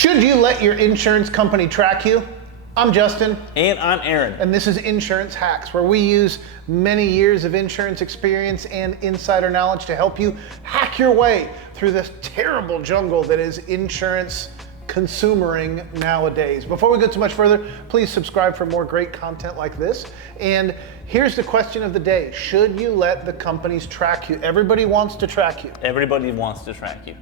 Should you let your insurance company track you? I'm Justin. And I'm Aaron. And this is Insurance Hacks, where we use many years of insurance experience and insider knowledge to help you hack your way through this terrible jungle that is insurance consumering nowadays. Before we go too much further, please subscribe for more great content like this. And here's the question of the day. Should you let the companies track you? Everybody wants to track you. Everybody wants to track you.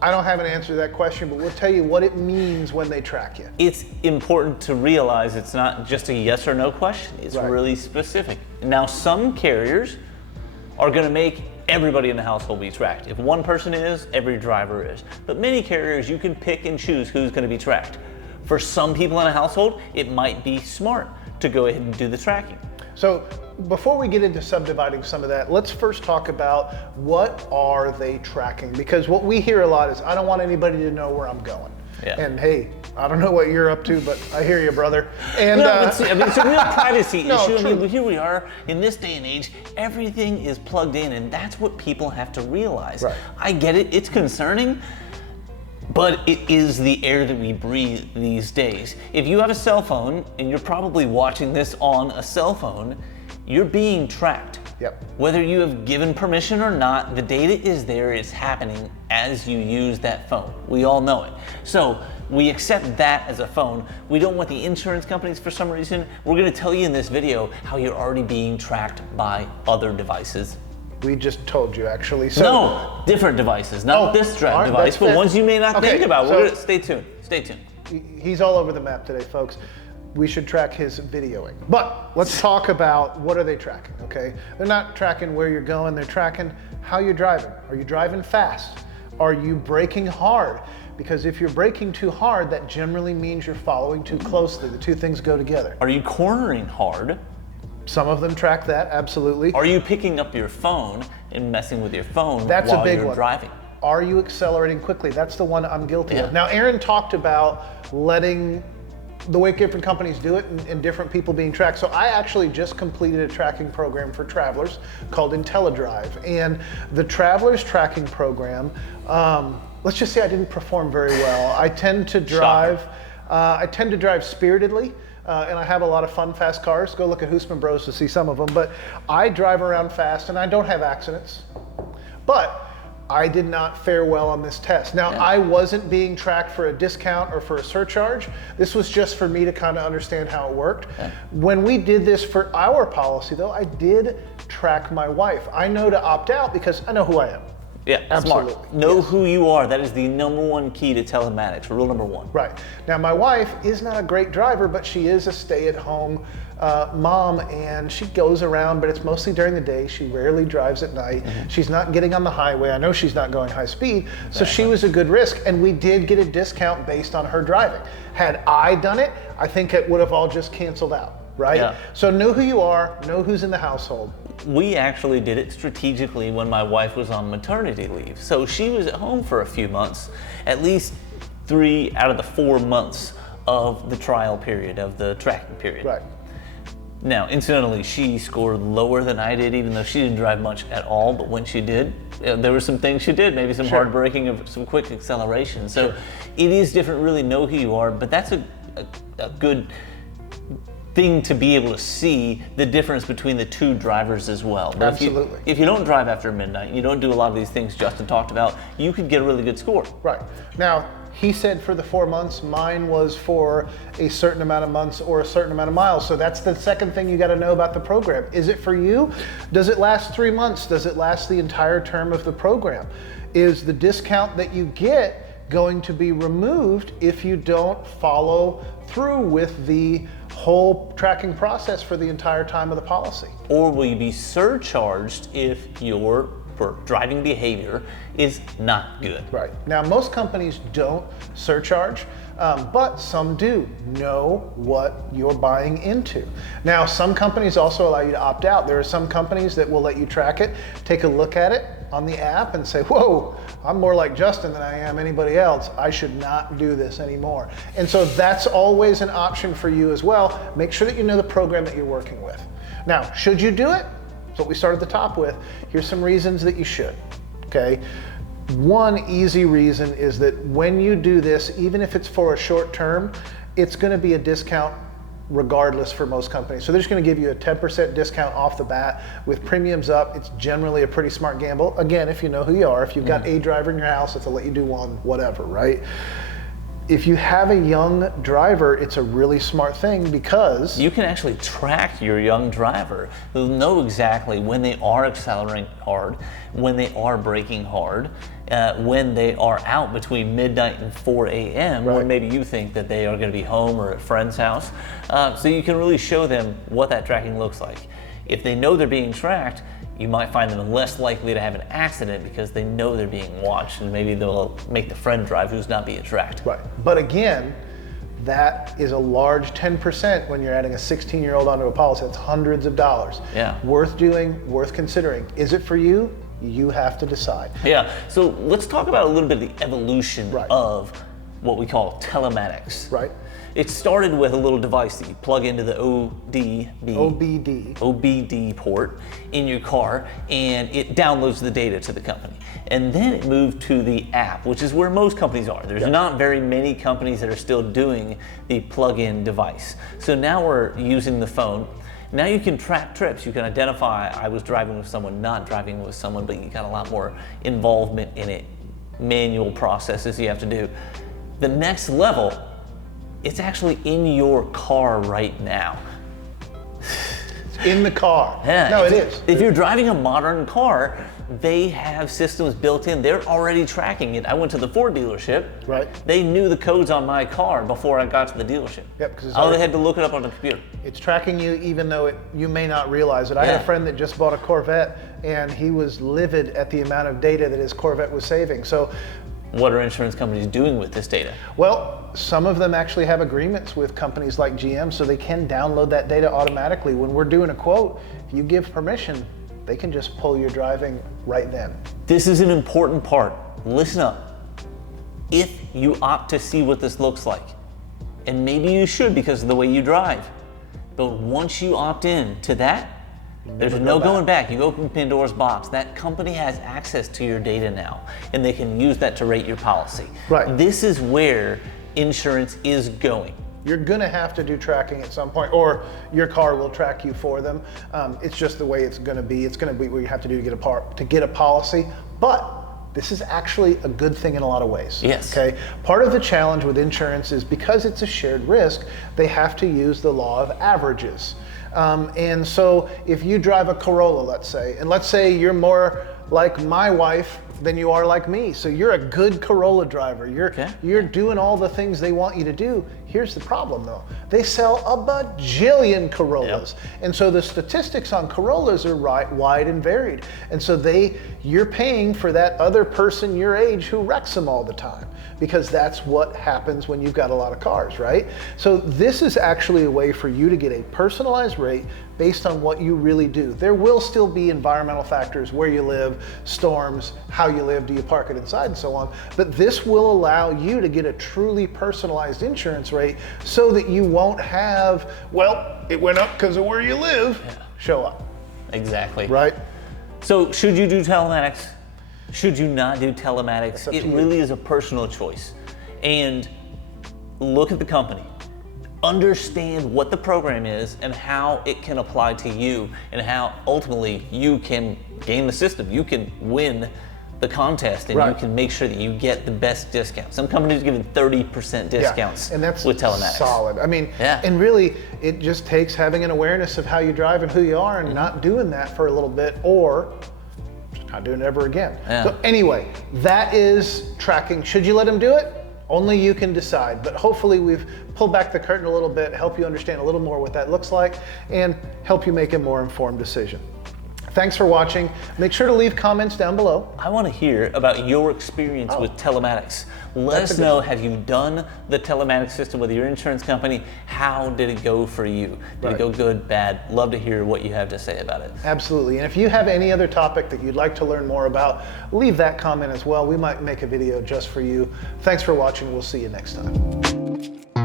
I don't have an answer to that question, but we'll tell you what it means when they track you. It's important to realize it's not just a yes or no question. It's Right. really specific. Now, some carriers are going to make everybody in the household be tracked. If one person is, every driver is. But many carriers, you can pick and choose who's going to be tracked. For some people in a household, it might be smart to go ahead and do the tracking. So before we get into subdividing some of that, let's first talk about what are they tracking? Because what we hear a lot is, I don't want anybody to know where I'm going. Yeah. And hey, I don't know what you're up to, but I hear you, brother. And it's a real privacy No, issue. true. Here we are in this day and age, everything is plugged in, and that's what people have to realize. Right. I get it, it's concerning, but it is the air that we breathe these days. If you have a cell phone, and you're probably watching this on a cell phone, you're being tracked. Yep. Whether you have given permission or not, the data is there, it's happening as you use that phone. We all know it. So we accept that as a phone. We don't want the insurance companies for some reason. We're gonna tell you in this video how you're already being tracked by other devices. we just told you, actually. So, No, different devices, not this all device, right, that's but fair. ones you may not Okay, think about. so- Stay tuned, stay tuned. He's all over the map today, folks. We should track his videoing. But let's talk about what are they tracking, okay? They're not tracking where you're going, they're tracking how you're driving. Are you driving fast? Are you braking hard? Because if you're braking too hard, that generally means you're following too closely. The two things go together. Are you cornering hard? Some of them track that, absolutely. Are you picking up your phone and messing with your phone That's while a big you're one. driving? Are you accelerating quickly? That's the one I'm guilty Yeah. of. Now, Aaron talked about letting the way different companies do it and different people being tracked. So I actually just completed a tracking program for travelers called IntelliDrive. And the travelers tracking program, let's just say I didn't perform very well. I tend to drive, spiritedly. And I have a lot of fun, fast cars. Go look at Hoosman Bros to see some of them. But I drive around fast and I don't have accidents. But I did not fare well on this test. Now, Yeah. I wasn't being tracked for a discount or for a surcharge. This was just for me to kind of understand how it worked. Yeah. When we did this for our policy, though, I did track my wife. I know to opt out because I know who I am. Yeah, Absolutely. smart. Know Yes. who you are. That is the number one key to telematics, rule number one. Right. Now, my wife is not a great driver, but she is a stay-at-home mom, and she goes around, but it's mostly during the day. She rarely drives at night. She's not getting on the highway. I know she's not going high speed, so she was a good risk, and we did get a discount based on her driving. Had I done it, I think it would have all just canceled out, right? Yeah. So know who you are, know who's in the household. We actually did it strategically when my wife was on maternity leave. So she was at home for a few months, at least 3 out of the 4 months of the trial period, of the tracking period. Right. Now, incidentally, she scored lower than I did, even though she didn't drive much at all. But when she did, there were some things she did, maybe some Sure. hard braking or some quick acceleration. So Sure. it is different, really know who you are, but that's a good thing to be able to see the difference between the two drivers as well. But Absolutely. If you don't drive after midnight, you don't do a lot of these things Justin talked about, you could get a really good score. Right. Now, he said for the 4 months, mine was for a certain amount of months or a certain amount of miles. So that's the second thing you got to know about the program. Is it for you? Does it last 3 months? Does it last the entire term of the program? Is the discount that you get going to be removed if you don't follow through with the whole tracking process for the entire time of the policy? Or will you be surcharged if your driving behavior is not good? Right. Now, most companies don't surcharge, but some do. Know what you're buying into. Now, some companies also allow you to opt out. There are some companies that will let you track it, take a look at it on the app and say, whoa, I'm more like Justin than I am anybody else. I should not do this anymore. And so that's always an option for you as well. Make sure that you know the program that you're working with. Now, should you do it? That's what we started at the top with. Here's some reasons that you should, okay? One easy reason is that when you do this, even if it's for a short term, it's going to be a discount regardless for most companies. So they're just going to give you a 10% discount off the bat with premiums up. It's generally a pretty smart gamble. Again, if you know who you are, if you've got a driver in your house, if they'll let you do one, whatever, right? If you have a young driver, it's a really smart thing because you can actually track your young driver. They'll know exactly when they are accelerating hard, when they are braking hard, when they are out between midnight and 4 a.m. Right. when maybe you think that they are going to be home or at a friend's house. So you can really show them what that tracking looks like. If they know they're being tracked, you might find them less likely to have an accident because they know they're being watched, and maybe they'll make the friend drive who's not being tracked. Right. But again, that is a large 10% when you're adding a 16-year-old onto a policy. That's hundreds of dollars. Yeah. Worth doing, worth considering. Is it for you? You have to decide. Yeah. So let's talk about a little bit of the evolution Right. of what we call telematics. Right. It started with a little device that you plug into the OBD port in your car, and it downloads the data to the company. And then it moved to the app, which is where most companies are. There's not very many companies that are still doing the plug-in device. So now we're using the phone. Now you can track trips. You can identify I was driving with someone, not driving with someone, but you got a lot more involvement in it, manual processes you have to do. The next level, it's actually in your car right now. It's in the car. Yeah, No, it is. If you're driving a modern car, they have systems built in. They're already tracking it. I went to the Ford dealership. Right. They knew the codes on my car before I got to the dealership. Yep, because I only had to look it up on the computer. It's tracking you even though you may not realize it. I had Yeah. a friend that just bought a Corvette and he was livid at the amount of data that his Corvette was saving. So, What are insurance companies doing with this data? well, some of them actually have agreements with companies like GM so they can download that data automatically. When we're doing a quote, if you give permission, they can just pull your driving right then. This is an important part. Listen up. If you opt to see what this looks like, and maybe you should because of the way you drive, but once you opt in to that, there's no going back. You open Pandora's box. That company has access to your data now, and they can use that to rate your policy. Right. This is where insurance is going. You're gonna have to do tracking at some point, or your car will track you for them. It's just the way it's gonna be. It's gonna be what you have to do to get a policy, but this is actually a good thing in a lot of ways. Yes. Okay. Part of the challenge with insurance is because it's a shared risk, they have to use the law of averages. And so if you drive a Corolla, let's say, and let's say you're more like my wife than you are like me. So you're a good Corolla driver. You're doing all the things they want you to do. Here's the problem though. They sell a bajillion Corollas. Yep. And so the statistics on Corollas are wide and varied. And so you're paying for that other person your age who wrecks them all the time, because that's what happens when you've got a lot of cars, right? So this is actually a way for you to get a personalized rate based on what you really do. There will still be environmental factors, where you live, storms, how you live, do you park it inside, and so on. But this will allow you to get a truly personalized insurance rate so that you won't have, well, it went up because of where you live, show up. Exactly. Right? So should you do telematics? Should you not do telematics? up It to you. really is a personal choice. And look at the company. Understand what the program is and how it can apply to you, and how ultimately you can game the system. You can win the contest, and Right. you can make sure that you get the best discount. Some companies are giving 30% discounts and that's with telematics. solid. I mean, Yeah. and really, it just takes having an awareness of how you drive and who you are, and not doing that for a little bit, or just not doing it ever again. Yeah. So anyway, that is tracking. Should you let them do it? Only you can decide, but hopefully we've pulled back the curtain a little bit, help you understand a little more what that looks like, and help you make a more informed decision. Thanks for watching. Make sure to leave comments down below. I want to hear about your experience with telematics. Let That's a us good know, one. have you done the telematics system with your insurance company? How did it go for you? Did Right. it go good, bad? Love to hear what you have to say about it. Absolutely. And if you have any other topic that you'd like to learn more about, leave that comment as well. We might make a video just for you. Thanks for watching. We'll see you next time.